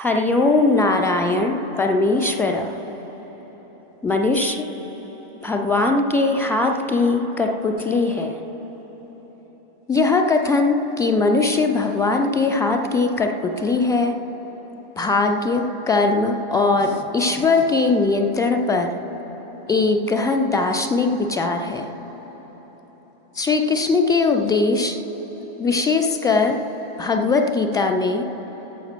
हरिओम नारायण परमेश्वर। मनुष्य भगवान के हाथ की कठपुतली है। यह कथन कि मनुष्य भगवान के हाथ की कठपुतली है, भाग्य, कर्म और ईश्वर के नियंत्रण पर एक गहन दार्शनिक विचार है। श्री कृष्ण के उपदेश, विशेषकर भगवत गीता में,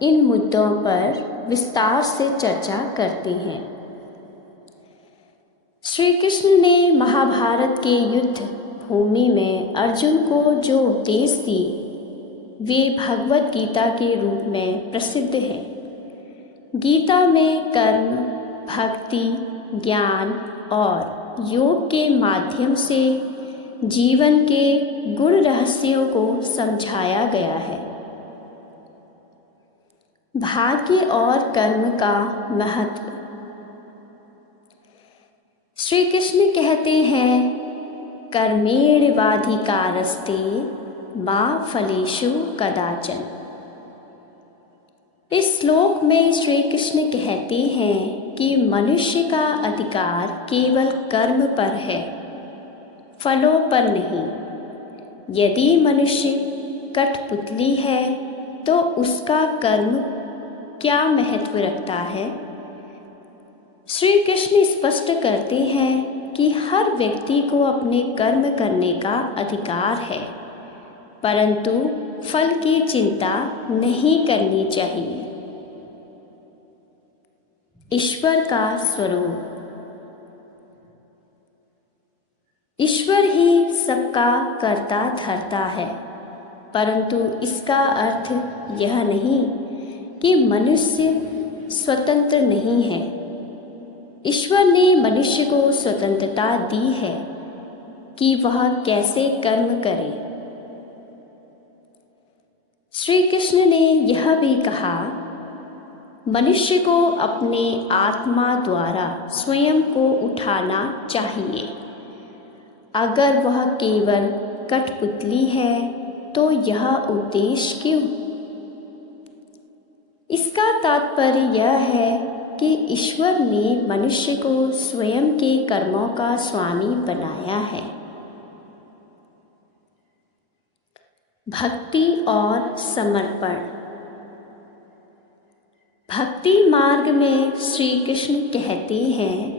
इन मुद्दों पर विस्तार से चर्चा करते हैं। श्री कृष्ण ने महाभारत के युद्ध भूमि में अर्जुन को जो उपदेश दिए वे भगवत गीता के रूप में प्रसिद्ध हैं। गीता में कर्म, भक्ति, ज्ञान और योग के माध्यम से जीवन के गुण रहस्यों को समझाया गया है। भाग्य और कर्म का महत्व। श्री कृष्ण कहते हैं, कर्मेणैवाधिकारस्ते मा फलेषु कदाचन। इस श्लोक में श्री कृष्ण कहते हैं कि मनुष्य का अधिकार केवल कर्म पर है, फलों पर नहीं। यदि मनुष्य कठपुतली है तो उसका कर्म क्या महत्व रखता है? श्री कृष्ण स्पष्ट करते हैं कि हर व्यक्ति को अपने कर्म करने का अधिकार है, परंतु फल की चिंता नहीं करनी चाहिए। ईश्वर का स्वरूप। ईश्वर ही सबका कर्ता धर्ता है, परंतु इसका अर्थ यह नहीं कि मनुष्य स्वतंत्र नहीं है। ईश्वर ने मनुष्य को स्वतंत्रता दी है कि वह कैसे कर्म करे। श्री कृष्ण ने यह भी कहा, मनुष्य को अपने आत्मा द्वारा स्वयं को उठाना चाहिए। अगर वह केवल कठपुतली है तो यह उपदेश क्यों? इसका तात्पर्य यह है कि ईश्वर ने मनुष्य को स्वयं के कर्मों का स्वामी बनाया है। भक्ति और समर्पण। भक्ति मार्ग में श्री कृष्ण कहते हैं,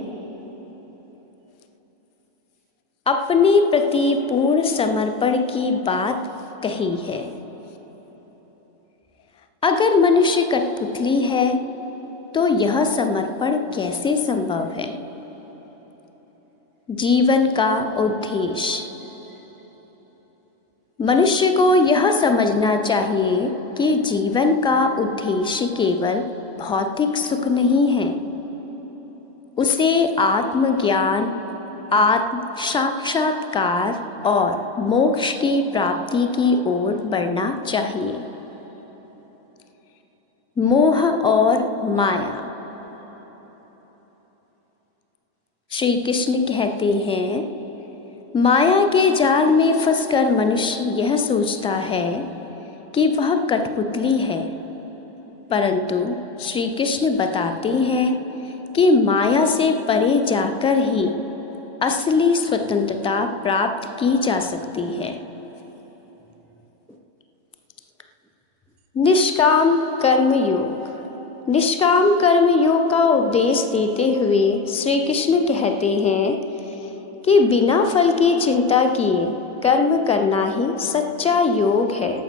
अपने प्रति पूर्ण समर्पण की बात कही है। अगर मनुष्य कठपुतली है तो यह समर्पण कैसे संभव है? जीवन का उद्देश्य। मनुष्य को यह समझना चाहिए कि जीवन का उद्देश्य केवल भौतिक सुख नहीं है। उसे आत्मज्ञान, आत्म साक्षात्कार और मोक्ष की प्राप्ति की ओर बढ़ना चाहिए। मोह और माया। श्री कृष्ण कहते हैं, माया के जाल में फंसकर मनुष्य यह सोचता है कि वह कठपुतली है, परंतु श्री कृष्ण बताते हैं कि माया से परे जाकर ही असली स्वतंत्रता प्राप्त की जा सकती है। निष्काम कर्म योग। निष्काम कर्म योग का उपदेश देते हुए श्री कृष्ण कहते हैं कि बिना फल की चिंता किए कर्म करना ही सच्चा योग है।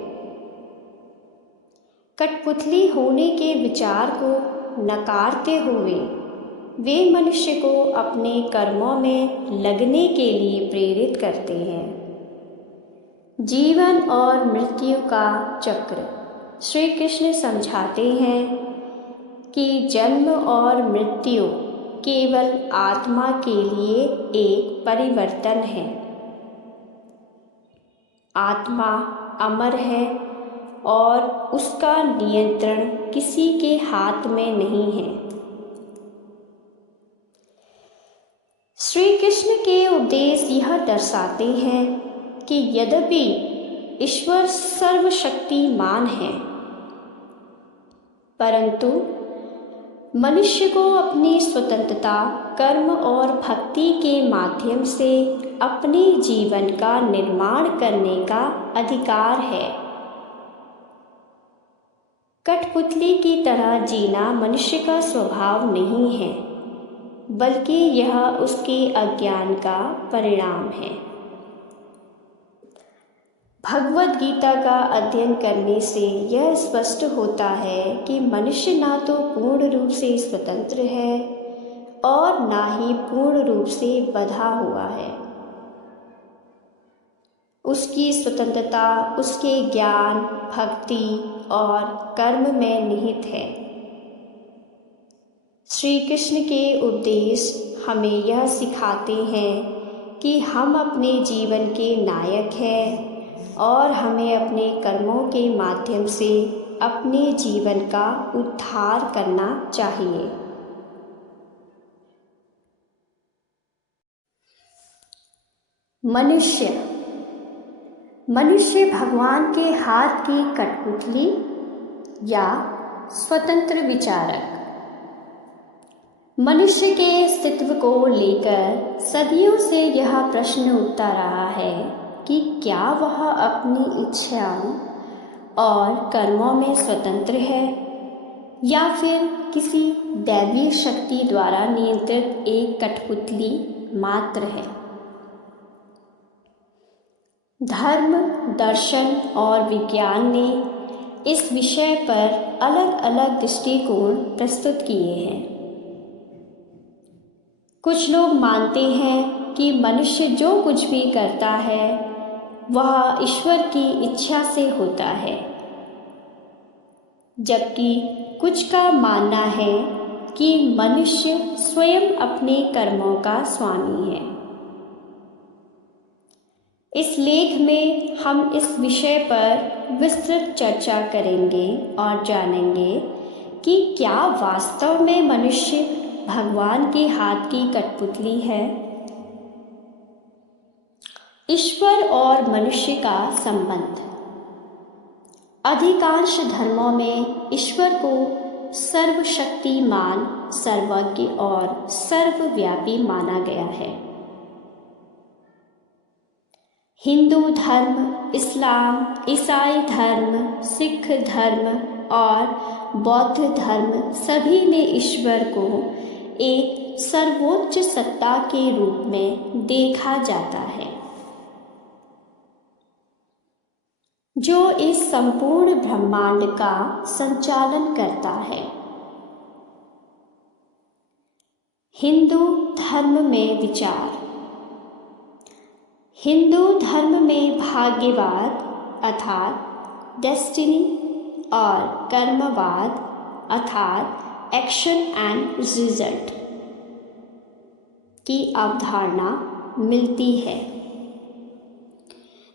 कठपुतली होने के विचार को नकारते हुए वे मनुष्य को अपने कर्मों में लगने के लिए प्रेरित करते हैं। जीवन और मृत्यु का चक्र। श्री कृष्ण समझाते हैं कि जन्म और मृत्यु केवल आत्मा के लिए एक परिवर्तन है। आत्मा अमर है और उसका नियंत्रण किसी के हाथ में नहीं है। श्री कृष्ण के उपदेश यह दर्शाते हैं कि यद्यपि ईश्वर सर्वशक्तिमान है, परंतु मनुष्य को अपनी स्वतंत्रता, कर्म और भक्ति के माध्यम से अपने जीवन का निर्माण करने का अधिकार है। कठपुतली की तरह जीना मनुष्य का स्वभाव नहीं है, बल्कि यह उसके अज्ञान का परिणाम है। भगवद गीता का अध्ययन करने से यह स्पष्ट होता है कि मनुष्य ना तो पूर्ण रूप से स्वतंत्र है और ना ही पूर्ण रूप से बंधा हुआ है। उसकी स्वतंत्रता उसके ज्ञान, भक्ति और कर्म में निहित है। श्री कृष्ण के उपदेश हमें यह सिखाते हैं कि हम अपने जीवन के नायक हैं और हमें अपने कर्मों के माध्यम से अपने जीवन का उद्धार करना चाहिए। मनुष्य भगवान के हाथ की कठपुतली या स्वतंत्र विचारक। मनुष्य के अस्तित्व को लेकर सदियों से यह प्रश्न उठता रहा है कि क्या वह अपनी इच्छाओं और कर्मों में स्वतंत्र है या फिर किसी दैवीय शक्ति द्वारा नियंत्रित एक कठपुतली मात्र है। धर्म, दर्शन और विज्ञान ने इस विषय पर अलग अलग दृष्टिकोण प्रस्तुत किए हैं। कुछ लोग मानते हैं कि मनुष्य जो कुछ भी करता है वह ईश्वर की इच्छा से होता है, जबकि कुछ का मानना है कि मनुष्य स्वयं अपने कर्मों का स्वामी है। इस लेख में हम इस विषय पर विस्तृत चर्चा करेंगे और जानेंगे कि क्या वास्तव में मनुष्य भगवान के हाथ की कठपुतली है। ईश्वर और मनुष्य का संबंध। अधिकांश धर्मों में ईश्वर को सर्वशक्तिमान, सर्वज्ञ और सर्वव्यापी माना गया है। हिंदू धर्म, इस्लाम, ईसाई धर्म, सिख धर्म और बौद्ध धर्म सभी में ईश्वर को एक सर्वोच्च सत्ता के रूप में देखा जाता है, जो इस संपूर्ण ब्रह्मांड का संचालन करता है। हिंदू धर्म में विचार। हिंदू धर्म में भाग्यवाद अर्थात डेस्टिनी और कर्मवाद अर्थात एक्शन एंड रिजल्ट की अवधारणा मिलती है।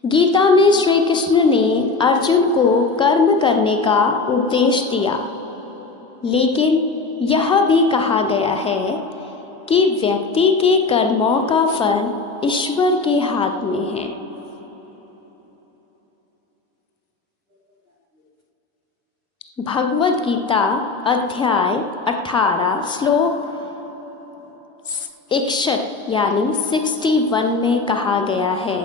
गीता में श्री कृष्ण ने अर्जुन को कर्म करने का उपदेश दिया, लेकिन यह भी कहा गया है कि व्यक्ति के कर्मों का फल ईश्वर के हाथ में है। भगवद गीता अध्याय 18 श्लोक 61 यानी 61 में कहा गया है,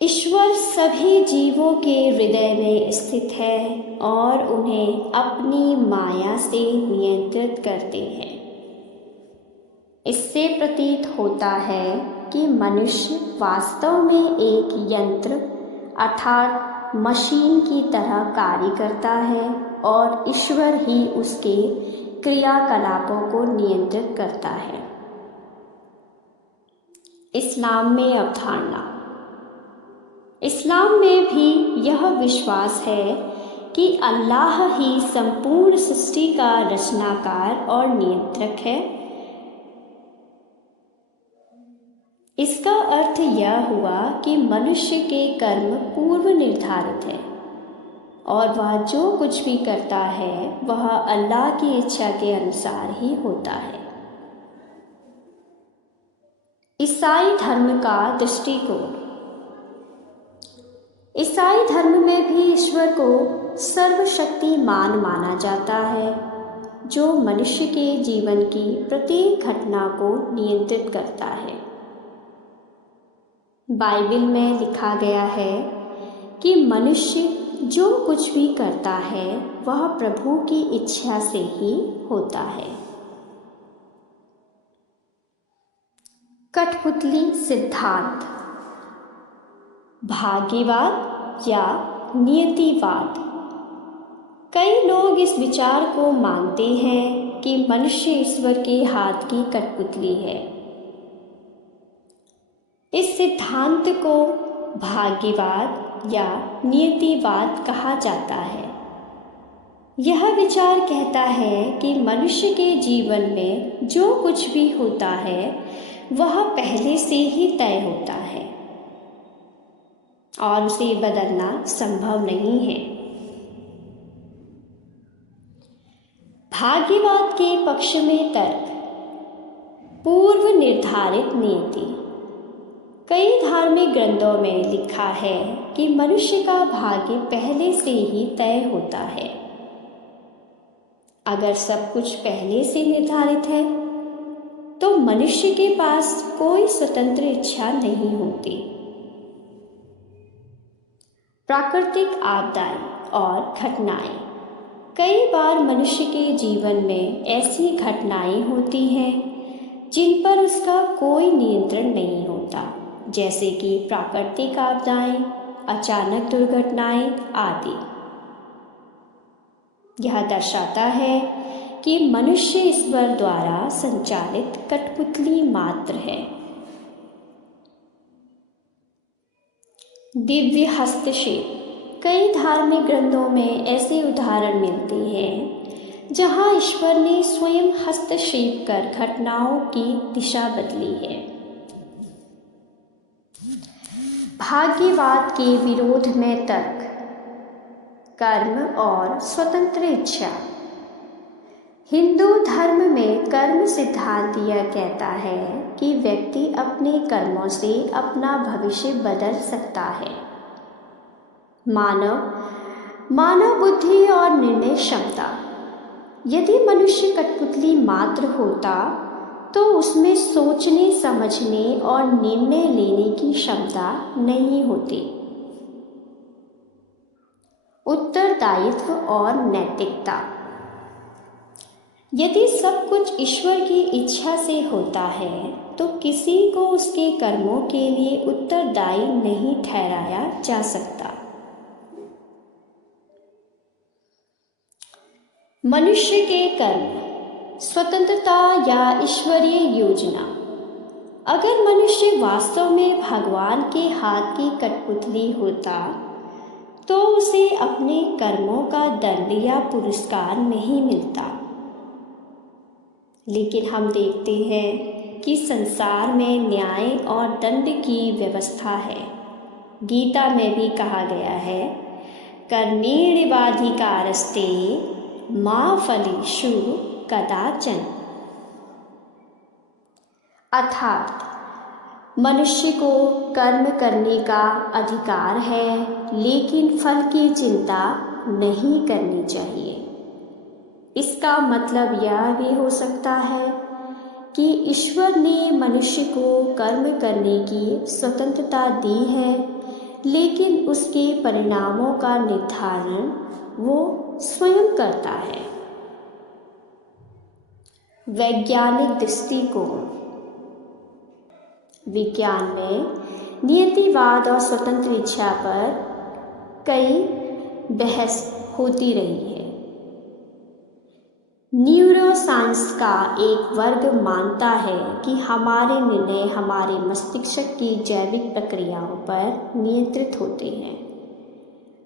ईश्वर सभी जीवों के हृदय में स्थित है और उन्हें अपनी माया से नियंत्रित करते हैं। इससे प्रतीत होता है कि मनुष्य वास्तव में एक यंत्र अर्थात मशीन की तरह कार्य करता है और ईश्वर ही उसके क्रियाकलापों को नियंत्रित करता है। इस्लाम में अवधारणा। इस्लाम में भी यह विश्वास है कि अल्लाह ही संपूर्ण सृष्टि का रचनाकार और नियंत्रक है। इसका अर्थ यह हुआ कि मनुष्य के कर्म पूर्व निर्धारित है और वह जो कुछ भी करता है वह अल्लाह की इच्छा के अनुसार ही होता है। ईसाई धर्म का दृष्टिकोण। ईसाई धर्म में भी ईश्वर को सर्वशक्तिमान माना जाता है, जो मनुष्य के जीवन की प्रत्येक घटना को नियंत्रित करता है। बाइबल में लिखा गया है कि मनुष्य जो कुछ भी करता है वह प्रभु की इच्छा से ही होता है। कठपुतली सिद्धांत, भाग्यवाद या नियतिवाद। कई लोग इस विचार को मानते हैं कि मनुष्य ईश्वर के हाथ की कठपुतली है। इस सिद्धांत को भाग्यवाद या नियतिवाद कहा जाता है। यह विचार कहता है कि मनुष्य के जीवन में जो कुछ भी होता है वह पहले से ही तय होता है और उसे बदलना संभव नहीं है। भाग्यवाद के पक्ष में तर्क, पूर्व निर्धारित नियति। कई धार्मिक ग्रंथों में लिखा है कि मनुष्य का भाग्य पहले से ही तय होता है। अगर सब कुछ पहले से निर्धारित है तो मनुष्य के पास कोई स्वतंत्र इच्छा नहीं होती। प्राकृतिक आपदाएं और घटनाएं। कई बार मनुष्य के जीवन में ऐसी घटनाएं होती हैं जिन पर उसका कोई नियंत्रण नहीं होता, जैसे कि प्राकृतिक आपदाएं, अचानक दुर्घटनाएं आदि। यह दर्शाता है कि मनुष्य ईश्वर द्वारा संचालित कठपुतली मात्र है। दिव्य हस्तक्षेप। कई धार्मिक ग्रंथों में ऐसे उदाहरण मिलते हैं जहां ईश्वर ने स्वयं हस्तक्षेप कर घटनाओं की दिशा बदली है। भाग्यवाद के विरोध में तर्क, कर्म और स्वतंत्र इच्छा। हिंदू धर्म में कर्म सिद्धांत यह कहता है कि व्यक्ति अपने कर्मों से अपना भविष्य बदल सकता है। मानव बुद्धि और निर्णय क्षमता। यदि मनुष्य कठपुतली मात्र होता तो उसमें सोचने, समझने और निर्णय लेने की क्षमता नहीं होती। उत्तरदायित्व और नैतिकता। यदि सब कुछ ईश्वर की इच्छा से होता है तो किसी को उसके कर्मों के लिए उत्तरदायी नहीं ठहराया जा सकता। मनुष्य के कर्म, स्वतंत्रता या ईश्वरीय योजना। अगर मनुष्य वास्तव में भगवान के हाथ की कठपुतली होता तो उसे अपने कर्मों का दंड या पुरस्कार नहीं मिलता। लेकिन हम देखते हैं कि संसार में न्याय और दंड की व्यवस्था है। गीता में भी कहा गया है, कर्मेणैवाधिकारस्ते मा फलेषु कदाचन। अर्थात मनुष्य को कर्म करने का अधिकार है, लेकिन फल की चिंता नहीं करनी चाहिए। इसका मतलब यह भी हो सकता है कि ईश्वर ने मनुष्य को कर्म करने की स्वतंत्रता दी है, लेकिन उसके परिणामों का निर्धारण वो स्वयं करता है। वैज्ञानिक दृष्टिकोण। विज्ञान में नियतिवाद और स्वतंत्र इच्छा पर कई बहस होती रही है। न्यूरोसाइंस का एक वर्ग मानता है कि हमारे निर्णय हमारे मस्तिष्क की जैविक प्रक्रियाओं पर नियंत्रित होते हैं,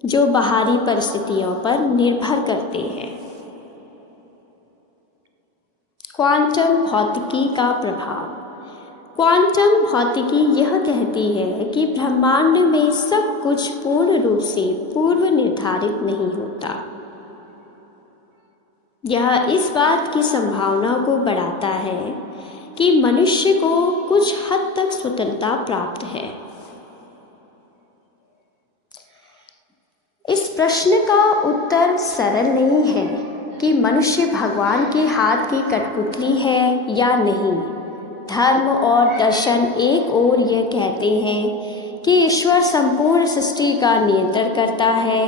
जो बाहरी परिस्थितियों पर निर्भर करते हैं। क्वांटम भौतिकी का प्रभाव। क्वांटम भौतिकी यह कहती है कि ब्रह्मांड में सब कुछ पूर्ण रूप से पूर्व निर्धारित नहीं होता। यह इस बात की संभावना को बढ़ाता है कि मनुष्य को कुछ हद तक स्वतंत्रता प्राप्त है। इस प्रश्न का उत्तर सरल नहीं है कि मनुष्य भगवान के हाथ की कठपुतली है या नहीं। धर्म और दर्शन एक ओर यह कहते हैं कि ईश्वर संपूर्ण सृष्टि का नियंत्रण करता है,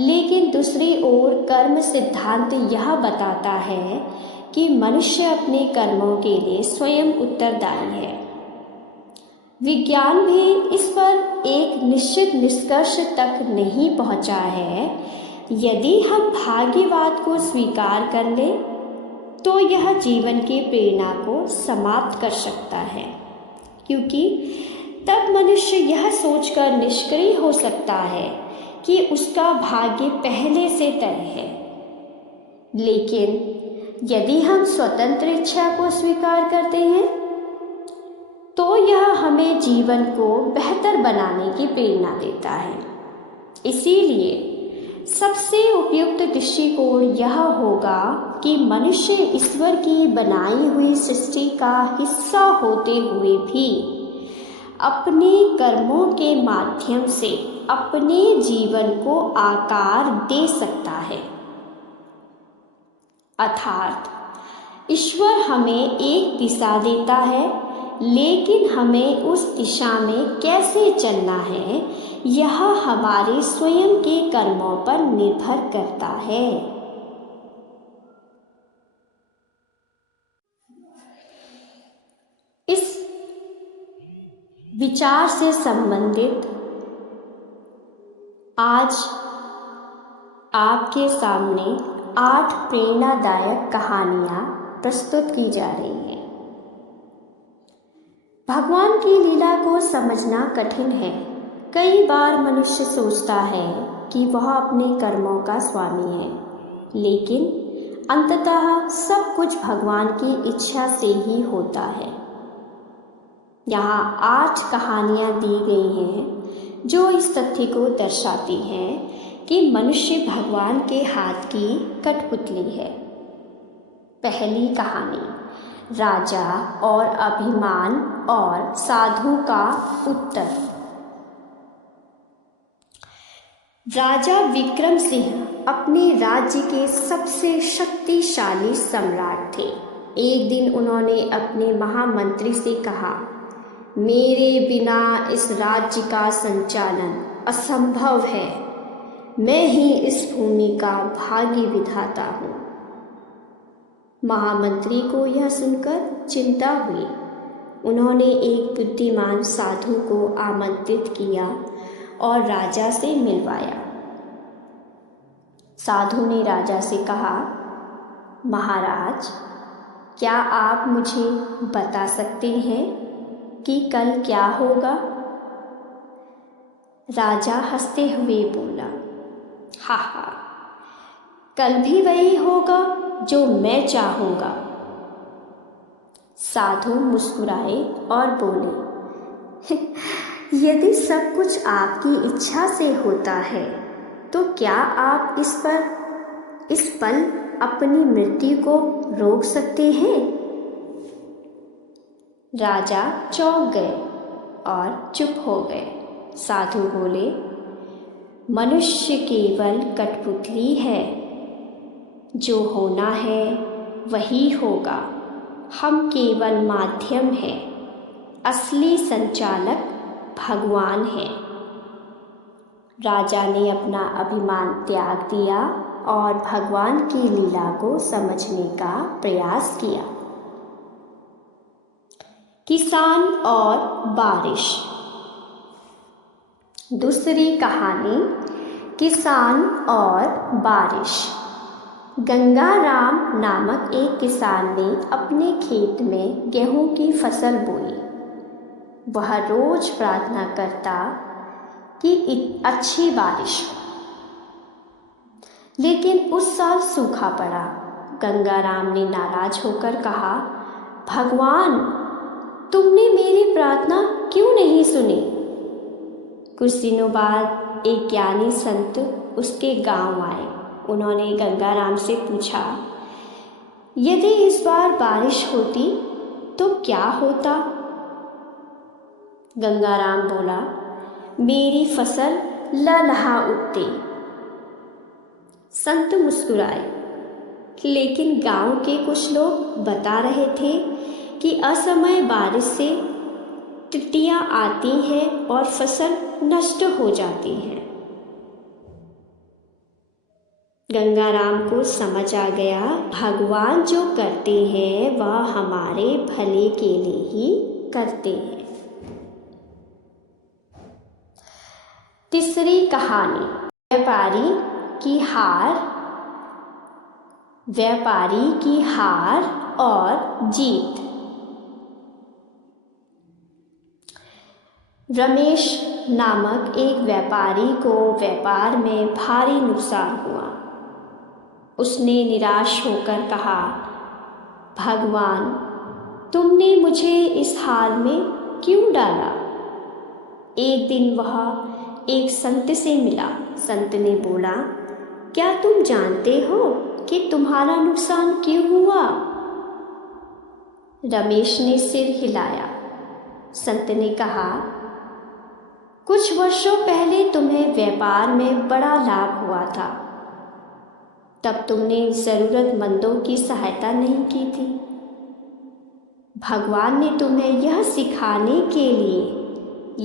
लेकिन दूसरी ओर कर्म सिद्धांत यह बताता है कि मनुष्य अपने कर्मों के लिए स्वयं उत्तरदायी है। विज्ञान भी इस पर एक निश्चित निष्कर्ष तक नहीं पहुंचा है। यदि हम भाग्यवाद को स्वीकार कर लें तो यह जीवन की प्रेरणा को समाप्त कर सकता है, क्योंकि तब मनुष्य यह सोचकर निष्क्रिय हो सकता है कि उसका भाग्य पहले से तय है। लेकिन यदि हम स्वतंत्र इच्छा को स्वीकार करते हैं तो यह हमें जीवन को बेहतर बनाने की प्रेरणा देता है। इसीलिए सबसे उपयुक्त दृष्टिकोण यह होगा कि मनुष्य ईश्वर की बनाई हुई सृष्टि का हिस्सा होते हुए भी अपने कर्मों के माध्यम से अपने जीवन को आकार दे सकता है। अर्थात ईश्वर हमें एक दिशा देता है, लेकिन हमें उस दिशा में कैसे चलना है यह हमारे स्वयं के कर्मों पर निर्भर करता है। इस विचार से संबंधित आज आपके सामने 8 प्रेरणादायक कहानियां प्रस्तुत की जा रही हैं। भगवान की लीला को समझना कठिन है। कई बार मनुष्य सोचता है कि वह अपने कर्मों का स्वामी है, लेकिन अंततः सब कुछ भगवान की इच्छा से ही होता है। यहाँ 8 कहानियाँ दी गई हैं जो इस तथ्य को दर्शाती हैं कि मनुष्य भगवान के हाथ की कठपुतली है। पहली कहानी, राजा और अभिमान और साधु का उत्तर। राजा विक्रम सिंह अपने राज्य के सबसे शक्तिशाली सम्राट थे। एक दिन उन्होंने अपने महामंत्री से कहा, मेरे बिना इस राज्य का संचालन असंभव है। मैं ही इस भूमि का भाग्य विधाता हूँ। महामंत्री को यह सुनकर चिंता हुई। उन्होंने एक बुद्धिमान साधु को आमंत्रित किया और राजा से मिलवाया। साधु ने राजा से कहा, महाराज, क्या आप मुझे बता सकते हैं कि कल क्या होगा? राजा हंसते हुए बोला, हा, कल भी वही होगा जो मैं चाहूँगा। साधु मुस्कुराए और बोले, यदि सब कुछ आपकी इच्छा से होता है तो क्या आप इस पल अपनी मृत्यु को रोक सकते हैं? राजा चौंक गए और चुप हो गए। साधु बोले, मनुष्य केवल कठपुतली है, जो होना है वही होगा। हम केवल माध्यम हैं, असली संचालक भगवान है। राजा ने अपना अभिमान त्याग दिया और भगवान की लीला को समझने का प्रयास किया। किसान और बारिश। दूसरी कहानी, किसान और बारिश। गंगाराम नामक एक किसान ने अपने खेत में गेहूं की फसल बोई। वह रोज प्रार्थना करता कि अच्छी बारिश हो, लेकिन उस साल सूखा पड़ा। गंगाराम ने नाराज होकर कहा, भगवान, तुमने मेरी प्रार्थना क्यों नहीं सुनी? कुछ दिनों बाद एक ज्ञानी संत उसके गांव आए। उन्होंने गंगाराम से पूछा, यदि इस बार बारिश होती तो क्या होता? गंगाराम बोला, मेरी फसल लहलहा उठती, संत मुस्कुराए, लेकिन गांव के कुछ लोग बता रहे थे कि असमय बारिश से टिड्डियां आती हैं और फसल नष्ट हो जाती हैं। गंगाराम को समझ आ गया, भगवान जो करते हैं वह हमारे भले के लिए ही करते हैं। तीसरी कहानी, व्यापारी की हार और जीत। रमेश नामक एक व्यापारी को व्यापार में भारी नुकसान हुआ। उसने निराश होकर कहा, भगवान, तुमने मुझे इस हाल में क्यों डाला? एक दिन वह एक संत से मिला। संत ने बोला, क्या तुम जानते हो कि तुम्हारा नुकसान क्यों हुआ? रमेश ने सिर हिलाया। संत ने कहा, कुछ वर्षों पहले तुम्हें व्यापार में बड़ा लाभ हुआ था। तब तुमने ज़रूरतमंदों की सहायता नहीं की थी। भगवान ने तुम्हें यह सिखाने के लिए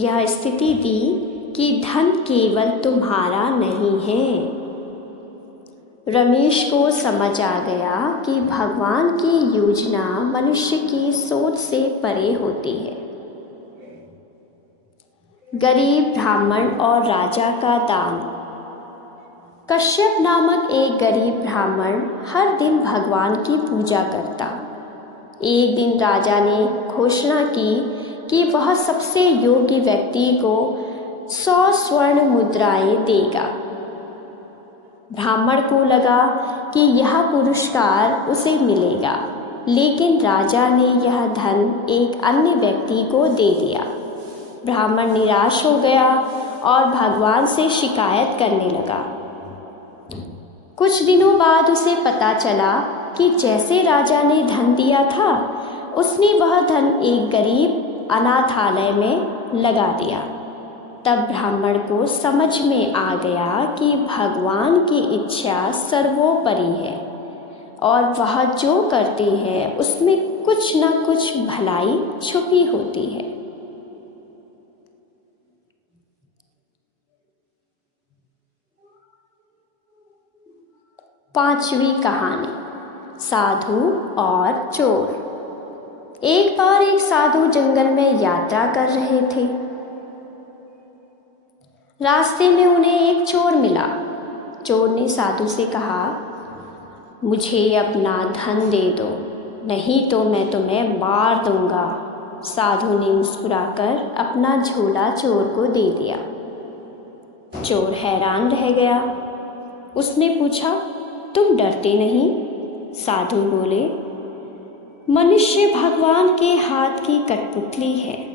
यह स्थिति दी कि धन केवल तुम्हारा नहीं है। रमेश को समझ आ गया कि भगवान की योजना मनुष्य की सोच से परे होती है। गरीब ब्राह्मण और राजा का दान। कश्यप नामक एक गरीब ब्राह्मण हर दिन भगवान की पूजा करता। एक दिन राजा ने घोषणा की कि वह सबसे योग्य व्यक्ति को 100 स्वर्ण मुद्राएं देगा। ब्राह्मण को लगा कि यह पुरस्कार उसे मिलेगा, लेकिन राजा ने यह धन एक अन्य व्यक्ति को दे दिया। ब्राह्मण निराश हो गया और भगवान से शिकायत करने लगा। कुछ दिनों बाद उसे पता चला कि जैसे राजा ने धन दिया था, उसने वह धन एक गरीब अनाथालय में लगा दिया। तब ब्राह्मण को समझ में आ गया कि भगवान की इच्छा सर्वोपरि है और वह जो करते हैं उसमें कुछ न कुछ भलाई छुपी होती है। पांचवी कहानी, साधु और चोर। एक बार एक साधु जंगल में यात्रा कर रहे थे। रास्ते में उन्हें एक चोर मिला। चोर ने साधु से कहा, मुझे अपना धन दे दो, नहीं तो मैं तुम्हें मार दूंगा। साधु ने मुस्कुराकर अपना झोला चोर को दे दिया। चोर हैरान रह गया। उसने पूछा, तुम डरते नहीं? साधु बोले, मनुष्य भगवान के हाथ की कठपुतली है।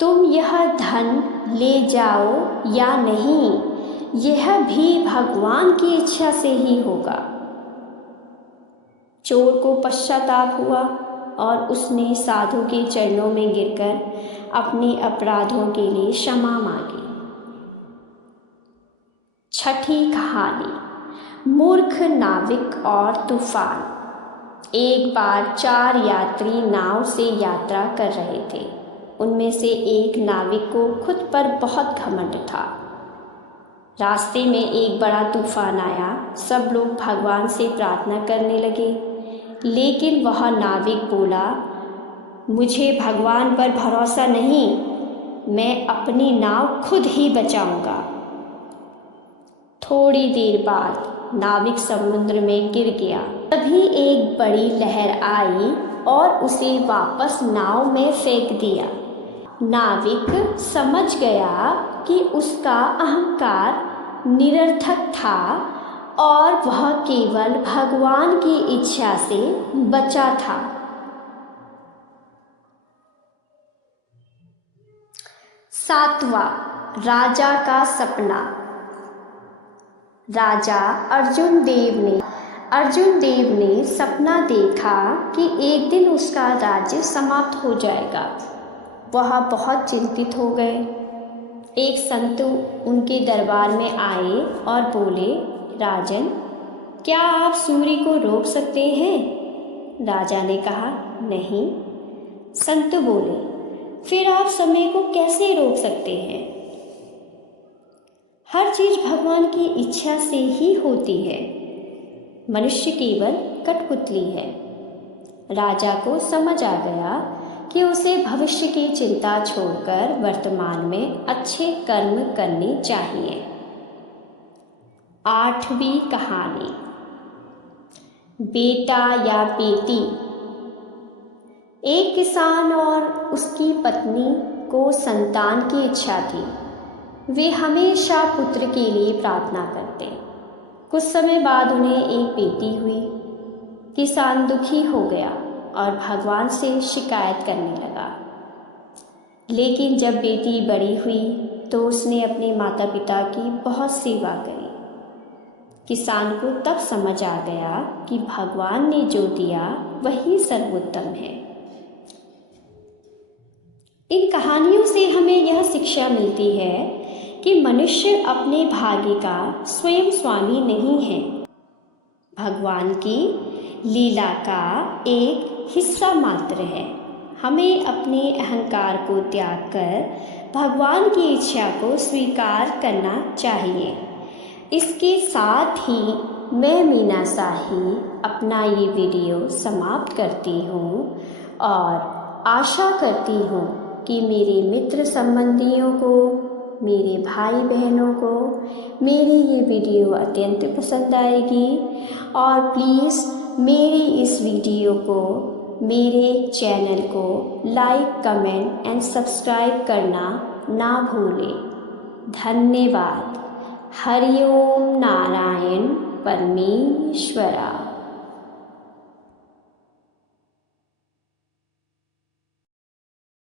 तुम यह धन ले जाओ या नहीं, यह भी भगवान की इच्छा से ही होगा। चोर को पश्चाताप हुआ और उसने साधु के चरणों में गिरकर अपने अपराधों के लिए क्षमा मांगी। छठी कहानी, मूर्ख नाविक और तूफान। एक बार 4 यात्री नाव से यात्रा कर रहे थे। उनमें से एक नाविक को खुद पर बहुत घमंड था। रास्ते में एक बड़ा तूफान आया। सब लोग भगवान से प्रार्थना करने लगे, लेकिन वह नाविक बोला, मुझे भगवान पर भरोसा नहीं, मैं अपनी नाव खुद ही बचाऊंगा। थोड़ी देर बाद नाविक समुद्र में गिर गया। तभी एक बड़ी लहर आई और उसे वापस नाव में फेंक दिया। नाविक समझ गया कि उसका अहंकार निरर्थक था और वह केवल भगवान की इच्छा से बचा था। सातवां, राजा का सपना। राजा अर्जुन देव ने सपना देखा कि एक दिन उसका राज्य समाप्त हो जाएगा। वह बहुत चिंतित हो गए। एक संत उनके दरबार में आए और बोले, राजन, क्या आप सूर्य को रोक सकते हैं? राजा ने कहा, नहीं। संत बोले, फिर आप समय को कैसे रोक सकते हैं? हर चीज भगवान की इच्छा से ही होती है, मनुष्य केवल कठपुतली है। राजा को समझ आ गया कि उसे भविष्य की चिंता छोड़कर वर्तमान में अच्छे कर्म करने चाहिए। 8वीं कहानी, बेटा या बेटी। एक किसान और उसकी पत्नी को संतान की इच्छा थी। वे हमेशा पुत्र के लिए प्रार्थना करते। कुछ समय बाद उन्हें एक बेटी हुई। किसान दुखी हो गया और भगवान से शिकायत करने लगा। लेकिन जब बेटी बड़ी हुई तो उसने अपने माता पिता की बहुत सेवा करी। किसान को तब समझ आ गया कि भगवान ने जो दिया वही सर्वोत्तम है। इन कहानियों से हमें यह शिक्षा मिलती है कि मनुष्य अपने भाग्य का स्वयं स्वामी नहीं है, भगवान की लीला का एक हिस्सा मात्र है। हमें अपने अहंकार को त्याग कर भगवान की इच्छा को स्वीकार करना चाहिए। इसके साथ ही मैं मीना शाही अपना ये वीडियो समाप्त करती हूँ और आशा करती हूँ कि मेरे मित्र संबंधियों को, मेरे भाई बहनों को मेरी ये वीडियो अत्यंत पसंद आएगी। और प्लीज़ मेरी इस वीडियो को, मेरे चैनल को लाइक, कमेंट एंड सब्सक्राइब करना ना भूलें। धन्यवाद। हरि ओम नारायण परमेश्वरा।